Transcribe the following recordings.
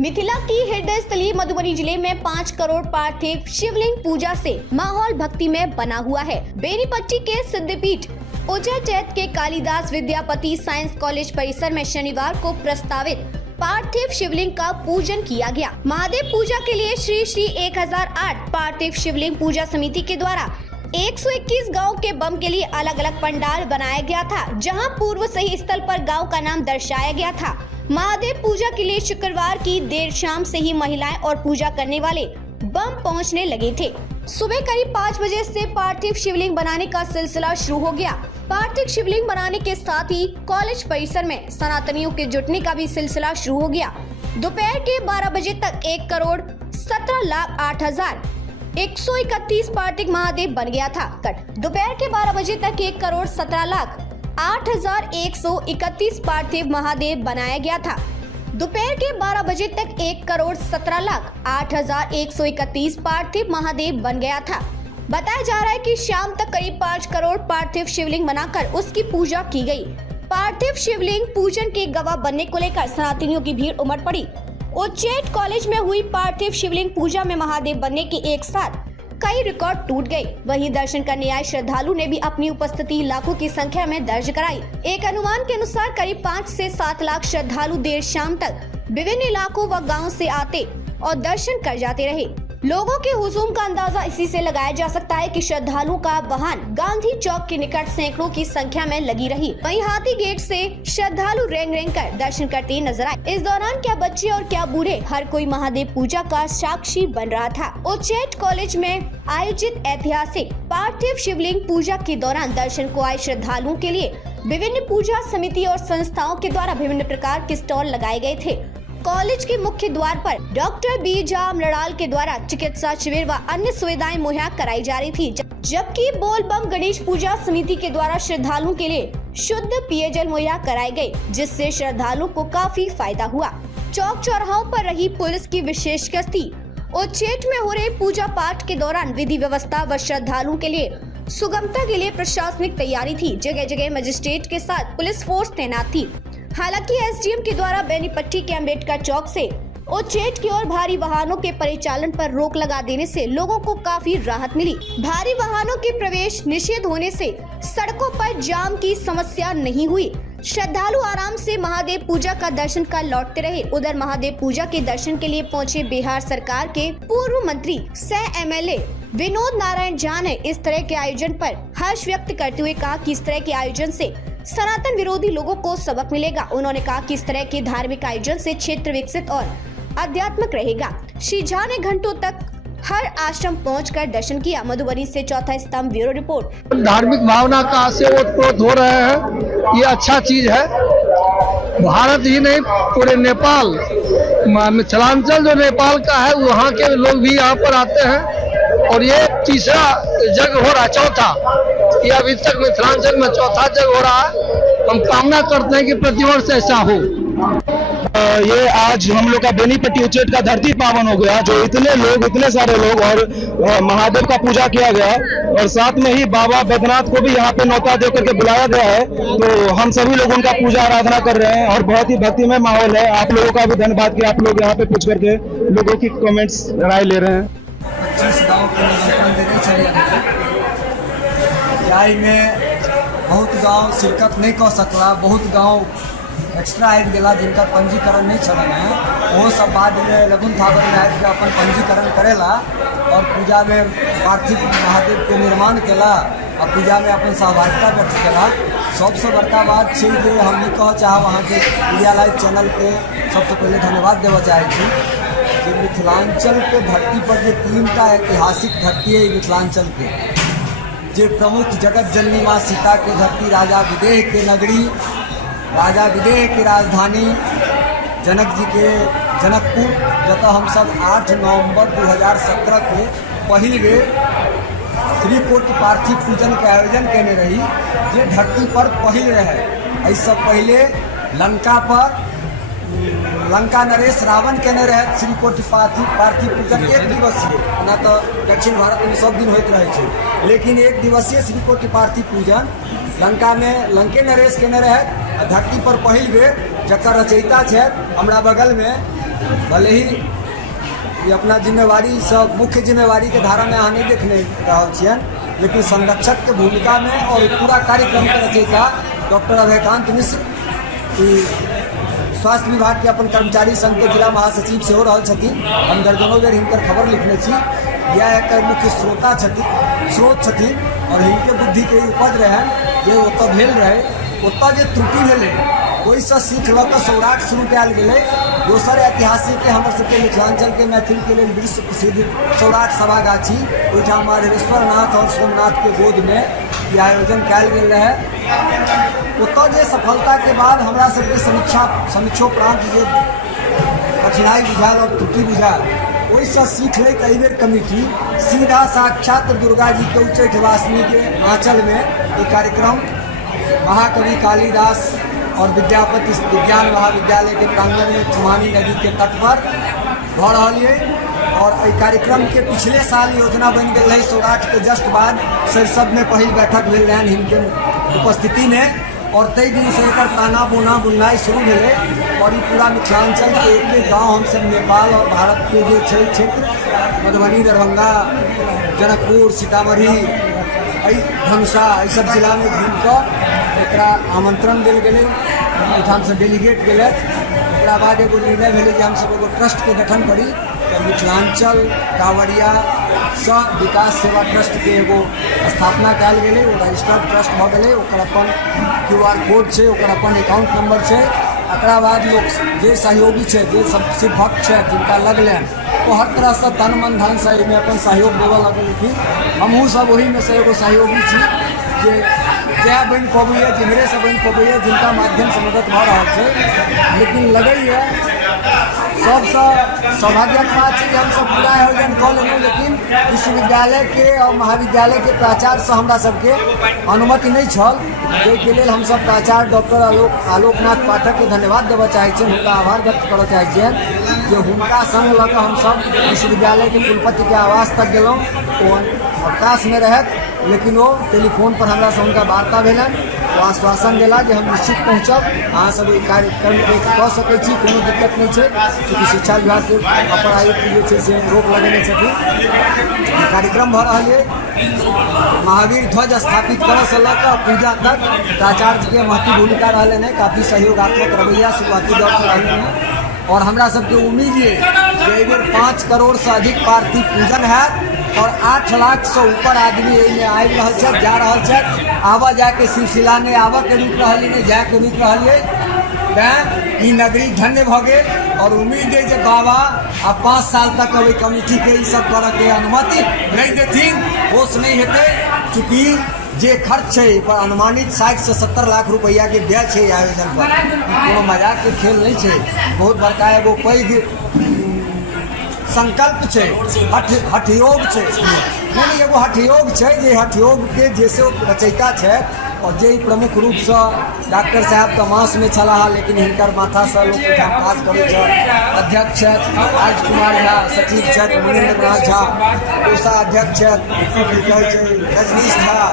मिथिला की हृदय स्थली मधुबनी जिले में 5 करोड़ पार्थिव शिवलिंग पूजा से माहौल भक्ति में बना हुआ है। बेनीपट्टी के सिद्धपीठ उज्जैन के कालिदास विद्यापति साइंस कॉलेज परिसर में शनिवार को प्रस्तावित पार्थिव शिवलिंग का पूजन किया गया। महादेव पूजा के लिए श्री 1008 पार्थिव शिवलिंग पूजा समिति के द्वारा 121 गांव के बम के लिए अलग अलग पंडाल बनाया गया था, जहां पूर्व सही स्थल पर गांव का नाम दर्शाया गया था। महादेव पूजा के लिए शुक्रवार की देर शाम से ही महिलाएं और पूजा करने वाले बम पहुंचने लगे थे। सुबह करीब 5 बजे से पार्थिव शिवलिंग बनाने का सिलसिला शुरू हो गया। पार्थिव शिवलिंग बनाने के साथ ही कॉलेज परिसर में सनातनियों के जुटने का भी सिलसिला शुरू हो गया। दोपहर के 12 बजे तक 1,17,08,131 पार्थिव महादेव बन गया था। दोपहर के 12 बजे तक 1,17,08,131 पार्थिव महादेव बनाया गया था। दोपहर के 12 बजे तक 1,17,08,131 पार्थिव महादेव बन गया था। बताया जा रहा है कि शाम तक करीब 5 करोड़ पार्थिव शिवलिंग बनाकर उसकी पूजा की गई। पार्थिव शिवलिंग पूजन के गवाह बनने को लेकर सनातनियों की भीड़ उमड़ पड़ी। उज्जैन कॉलेज में हुई पार्थिव शिवलिंग पूजा में महादेव बनने के एक साथ कई रिकॉर्ड टूट गए। वहीं दर्शन करने आए श्रद्धालु ने भी अपनी उपस्थिति लाखों की संख्या में दर्ज कराई। एक अनुमान के अनुसार करीब 5 से 7 लाख श्रद्धालु देर शाम तक विभिन्न इलाकों व गाँव से आते और दर्शन कर जाते रहे। लोगों के हुजूम का अंदाजा इसी से लगाया जा सकता है कि श्रद्धालुओं का वाहन गांधी चौक के निकट सैकड़ों की संख्या में लगी रही। वहीं हाथी गेट से श्रद्धालु रेंग रेंग कर दर्शन करते नजर आए। इस दौरान क्या बच्चे और क्या बूढ़े, हर कोई महादेव पूजा का साक्षी बन रहा था। उज्जैन कॉलेज में आयोजित ऐतिहासिक पार्थिव शिवलिंग पूजा के दौरान दर्शन को आए श्रद्धालुओं के लिए विभिन्न पूजा समिति और संस्थाओं के द्वारा विभिन्न प्रकार के स्टॉल लगाए गए थे। कॉलेज के मुख्य द्वार पर डॉक्टर बी जाम लड़ाल के द्वारा चिकित्सा शिविर व अन्य सुविधाएं मुहैया कराई जा रही थी, जबकि बोल बम गणेश पूजा समिति के द्वारा श्रद्धालुओं के लिए शुद्ध पेयजल मुहैया कराए गए, जिससे श्रद्धालुओं को काफी फायदा हुआ। चौक चौराहों पर रही पुलिस की विशेष गश्ती। उज्जैन में हो रहे पूजा पाठ के दौरान विधि व्यवस्था व श्रद्धालुओं के लिए सुगमता के लिए प्रशासनिक तैयारी थी। जगह जगह मजिस्ट्रेट के साथ पुलिस फोर्स तैनात थी। हालांकि एसडीएम के द्वारा बेनीपट्टी के अम्बेडकर चौक से उज्जैन की ओर भारी वाहनों के परिचालन पर रोक लगा देने से लोगों को काफी राहत मिली। भारी वाहनों के प्रवेश निषेध होने से सड़कों पर जाम की समस्या नहीं हुई। श्रद्धालु आराम से महादेव पूजा का दर्शन कर लौटते रहे। उधर महादेव पूजा के दर्शन के लिए पहुंचे बिहार सरकार के पूर्व मंत्री सह एमएलए विनोद नारायण झा ने इस तरह के आयोजन पर हर्ष व्यक्त करते हुए कहा कि इस तरह के आयोजन से सनातन विरोधी लोगों को सबक मिलेगा। उन्होंने कहा कि इस तरह के धार्मिक आयोजन से क्षेत्र विकसित और आध्यात्मिक रहेगा। श्री झा ने घंटों तक हर आश्रम पहुंचकर दर्शन किया। मधुबनी से चौथा स्तंभ, ब्यूरो रिपोर्ट। धार्मिक भावना का से ओतप्रोत हो रहे हैं, ये अच्छा चीज है। भारत ही नहीं, पूरे नेपाल, मिथिलांचल जो नेपाल का है, वहाँ के लोग भी यहाँ पर आते हैं। और ये तीसरा जग हो रहा है, चौथा, ये अभी तक मिथिलांचल में चौथा जग हो रहा है। हम कामना करते हैं कि प्रतिवर्ष ऐसा हो। ये आज हम लोग का बेनीपट्टी उज्जैन का धरती पावन हो गया, जो इतने सारे लोग और महादेव का पूजा किया गया, और साथ में ही बाबा बैद्यनाथ को भी यहाँ पे न्योता दे करके बुलाया गया है। तो हम सभी लोग उनका पूजा आराधना कर रहे हैं और बहुत ही भक्तिमय माहौल है। आप लोगों का भी धन्यवाद कि आप लोग यहाँ पे पूछ करके लोगों की कमेंट्स राय ले रहे हैं। 25 गाँव के निमंत्रण देने चले गए में बहुत गाँव शिरकत नहीं कर सकला, बहुत गाँव एक्स्ट्रा आबि गया जिनका पंजीकरण नहीं चलन है, वो सब बाद में लगुन थावर में आबि के अपन पंजीकरण करेला और पूजा में पार्थिव महादेव के निर्माण केला और पूजा में अपन सहभागिता व्यक्त केला। सबसे बड़का बात है जे हम कह चाहब अहाँ के इंडिया लाइव चैनल पे सबसे पहले धन्यवाद देना चाहे कि मिथिलांचल के धरती पर जो 3टा ऐतिहासिक धरती है मिथिलांचल के, जो प्रमुख जगत जननी माँ सीता के धरती, राजा विदेह के नगरी, राजा विदेह की राजधानी जनक जी के जनकपुर, जत हम सब 8 नवंबर 2017 के पहली बेर श्रीकोट पार्थिव पूजन के आयोजन केने रही, जे धरती पर पहिल रहे। इससे पहले लंका नरेश रावण केने रहे श्रीकोट पार्थिव पूजन 1 दिवसीय, ना तो दक्षिण भारत में सब दिन होते रहे, लेकिन 1 दिवसीय श्रीकोट पार्थिव पूजन लंका में लंके नरेश केने रहे। धरती पर पहिल बेर जकर रचयिता है हमरा बगल में भले ही ये अपना जिम्मेवारी सब मुख्य जिम्मेवारी के धारा में अहाँ नहीं देखने रहल छियन, लेकिन संरक्षक के भूमिका में और पूरा कार्यक्रम के रचयिता डॉक्टर अभयकांत मिश्र की स्वास्थ्य विभाग के अपन कर्मचारी संघ के जिला महासचिव से हो रहा छथिन। हम दर्जनों बेर हिनकर खबर लिखने छी। यह एक मुख्य स्रोत छथिन और हिनके बुद्धि के उपज रहे जे ओतऽ भेल रहे, ओतऽ जे त्रुटि भेलै ओहिसँ सीख लऽ कऽ सौराठ शुरू कयल गेलै। दोसर ऐतिहासिक हमर सबके मिथिलांचल के मैथिल के लेल विश्व प्रसिद्ध सौराठ सभागाछी, ओहिठाम माधवेश्वर नाथ और सोमनाथ के गोद में ई आयोजन कयल गेल रहे। ओतऽ जे सफलता के बाद हमरा सबके समीक्षोपरांत जे कठिनाई बुझायल और त्रुटि बुझायल, ओहिसँ सीख लैत एहि बेर कमिटी सीधा साक्षात दुर्गा जी के उच्चैठ वासिनी के आंचल में ये कार्यक्रम महाकवि कालिदास और विद्यापति विज्ञान महाविद्यालय के प्रांगण में थुमानी नदी के तट पर भऽ रहल है। और एहि कार्यक्रम के पिछले साल योजना बन गई है। सौराठ के जस्ट बाद सरिसब में पहिल बैठक भेल रहन हिनके उपस्थिति में, और तई दिन से एकर ताना बोना बुननाई शुरू भेलै। और ई पूरा मिथिलांचल के एक एक गाँव हमसब नेपाल और भारत के जे छै क्षेत्र मधुबनी, दरभंगा, जनकपुर, सीतामढ़ी, धनुषा एहि सब जिला में घूम कऽ एकरा आमंत्रण देल गेलै, ओहिठाम से डेलीगेट गेलथि। एकरा बाद एगो निर्णय भेलै जे हमसब एगो ट्रस्ट के गठन करी, तऽ मिथिलांचल कांवरिया सह विकास सेवा ट्रस्ट के एगो स्थापना कयल गेलै। ओ रजिस्टर्ड ट्रस्ट भऽ गेलै, ओकर अपन QR कोड छै, ओकर अपन अकाउंट नंबर छै। एकरा बाद लोग जे सहयोगी छै, जे सब शिव भक्त छै, जिनका लगलनि वो हर तरह से तन मन धन से एहिमे अपन सहयोग देवऽ लगलखिन। हमहूँ सब ओही में से एगो सहयोगी छी जे जय बनि पबैए, जिम्हरे से बनि पबैए, जिनका माध्यम से मदद भऽ रहल छै। लेकिन लगैए सबसे सौभाग्यक बात है कि हम सब पूरा आयोजन कऽ लेलहुँ, लेकिन विश्वविद्यालय के और महाविद्यालय के प्राचार्य से हमरा सबके अनुमति नहीं छल, जाहिके लेल हम सब प्राचार्य डॉक्टर आलोकनाथ पाठक के धन्यवाद देवऽ चाहै छियनि, हुनका आभार व्यक्त करऽ चाहै छियनि जे हुनका संग लऽ कऽ हम सब विश्वविद्यालय के कुलपति के आवास तक गेलहुँ। ओ अवकाश में रहत, लेकिन वो टेलीफोन पर हमरा से हुनका वार्ता भेलनि। वो आश्वासन दिला कि हम निश्चित पहुँचब, अहाँ सब ई कार्यक्रम के कऽ सकै छी, कोनो दिक्कत नहीं छै, चूँकि शिक्षा विभाग के अपर आयुक्त जे छै से रोक लगेने छथिन। कार्यक्रम भऽ रहल है, महावीर ध्वज स्थापित करऽ से लऽ कऽ पूजा तक प्राचार्य के महत्वपूर्ण भूमिका रहलनि है, काफी सहयोगात्मक रवैया शुरुआती दौर से रहलनि है। और हमरा सबके उम्मीद है कि एहि बेर 5 करोड़ से अधिक पार्थिव पूजन हैत और 8 लाख से ऊपर आदमी एहिमे आबि रहल छथि, जा रहल छथि। आबऽ जाके सिलसिला नहि आबऽ के रुकि रहल नहि जाए के रुकि रहल तैँ ई नगरी धन्य भऽ गेल। और उम्मीद है जे बाबा आ 5 साल तक अभी कमिटी के ई सब करऽ के अनुमति नहीं देथिन, होश नहीं हेतै, चूँकि जे खर्च है पर अनुमानित 60 से 70 लाख रुपया के व्यय है आयोजन पर। कोनो मजाक के खेल नहीं है, बहुत बड़का एगो पैघ संकल्प है, हठयोग है, नहीं एगो हठयोग है, जे हठयोग के जैसे रचयिता है और जे प्रमुख रूप से डॉक्टर साहब तो मास में छलाह, लेकिन हिनकर माथा से लोग काज करे अध्यक्ष राजकुमार झा, सचिव छथि मनिन्द्र नाथ झा, कोषाध्यक्ष छथि रजनीश झा,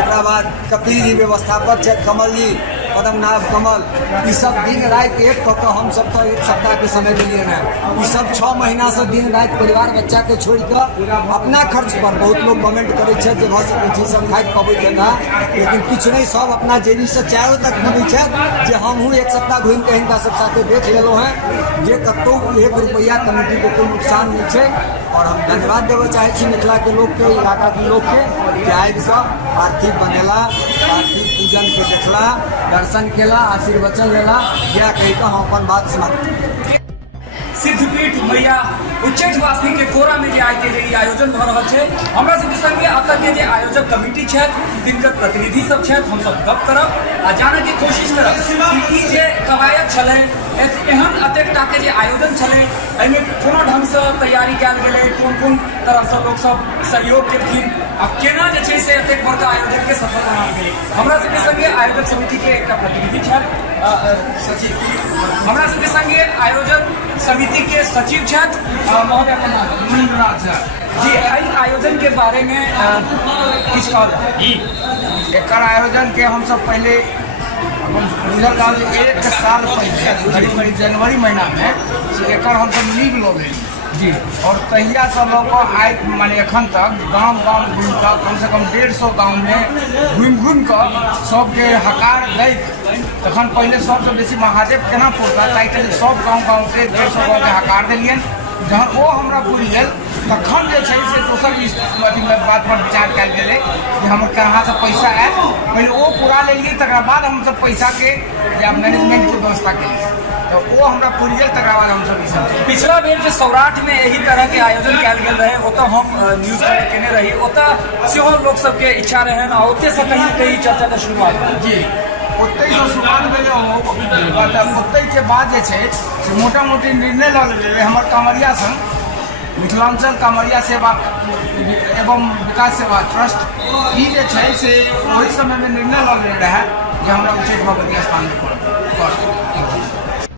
एकरा बाद कपिल जी व्यवस्थापक छथि कमल जी, पद्मनाभ कमल, ये सब दिन रात एक कऽ हम सब तो 1 सप्ताह के समय मिलिए हैं। ये सब 6 महीना से दिन रात परिवार बच्चा के छोड़ कर अपना खर्च पर, बहुत लोग कमेंट करे छथि जे भऽ सकै छै सब खाइ पबै छै ना, लेकिन किछु नहीं, सब अपना जेबी से चायो तक पबै छथि जे हमहूँ 1 सप्ताह घूमि के हिनका सब साथे देख लेलहुँ हैं जे कतौ 1 रुपया कमिटी के कोई नुकसान नहीं है। और हम धन्यवाद देवऽ चाहै छी मिथिला के लोग के, इलाका के लोग के, जे आबि कऽ पार्थिव बनेला, पार्थिव पूजन के देखला, दर्शन केला, आशीर्वचन लेला, यह कही कऽ हम अपन बात समाप्त। सिद्धपीठ मैया उच्चैठ वासिनी के कोरा में जे आइ के जे आयोजन भऽ रहल छै, हमरा सबके संगे एतऽ के जे आयोजक कमिटी छथि, दिनकर प्रतिनिधि सब छथि, हम सब गप करब आ जानऽ के कोशिश करब कि ई जे कवायद छलै, एहन अतेकटा के जे आयोजन छलै, एहिमे कोनो ढंग से तैयारी कयल गेलै, कोन कोन तरह से लोग सब सहयोग केलखिन आ केना जे छै से एतेक बड़का आयोजन के सफल बनाओल गेलै। हमरा सबके संगे आयोजक समिति के एकटा प्रतिनिधि छथि सचिव, हमरा सबके संगे आयोजक समिति के सचिव छथि महोदय मनिन्द्र नाथ झा जी। एहि आयोजन के बारे में किछु कहल जी। एकर आयोजन के हम सब पहले बुझल गाँव जे 1 साल पहले करीब करीब जनवरी महीना में से एकर हमसब लीग लऽ गेली जी और तहिया से लोग आइ माने एखन तक गांव गांव घूम कर कम से कम 150 गांव में घूम कर सबके हकार दैत तखन पहले सबसे बेसी महादेव केना पड़ता टाइटल सब गांव गांव के 150 गांव के हकार दिलियन जहन वो हमरा बुझि गेल तखन जे छै से दोसर अथी बात पर विचार कयल गेलै जे हमर कहाँ से पैसा आयल पहले वो पूरा लेलियै तकर बाद हमसब पैसा के या मैनेजमेंट के व्यवस्था केलियै तो वो हमरा पूरी गेल तकर बाद हमसब ई सब पिछला बेर जे सौराठ में यही तरह के आयोजन कयल गेल रहे ओतऽ हम न्यूज कवर केने रही ओतऽ सेहो लोक सबके इच्छा रहे न ओते से कहीं चर्चा के शुरुआत भेल। जी ओतहि से शुरुआत भेलै ओतहि के बाद जे छै से मोटा मोटी निर्णय लऽ गेलै हमर कांवरिया संघ मिथिलांचल कांवरिया सेवा एवं विकास सेवा ट्रस्ट ई जे छै से ओहि समय में निर्णय लऽ गेल रहै जे हमरा उच्चैठ भगवती स्थान में करब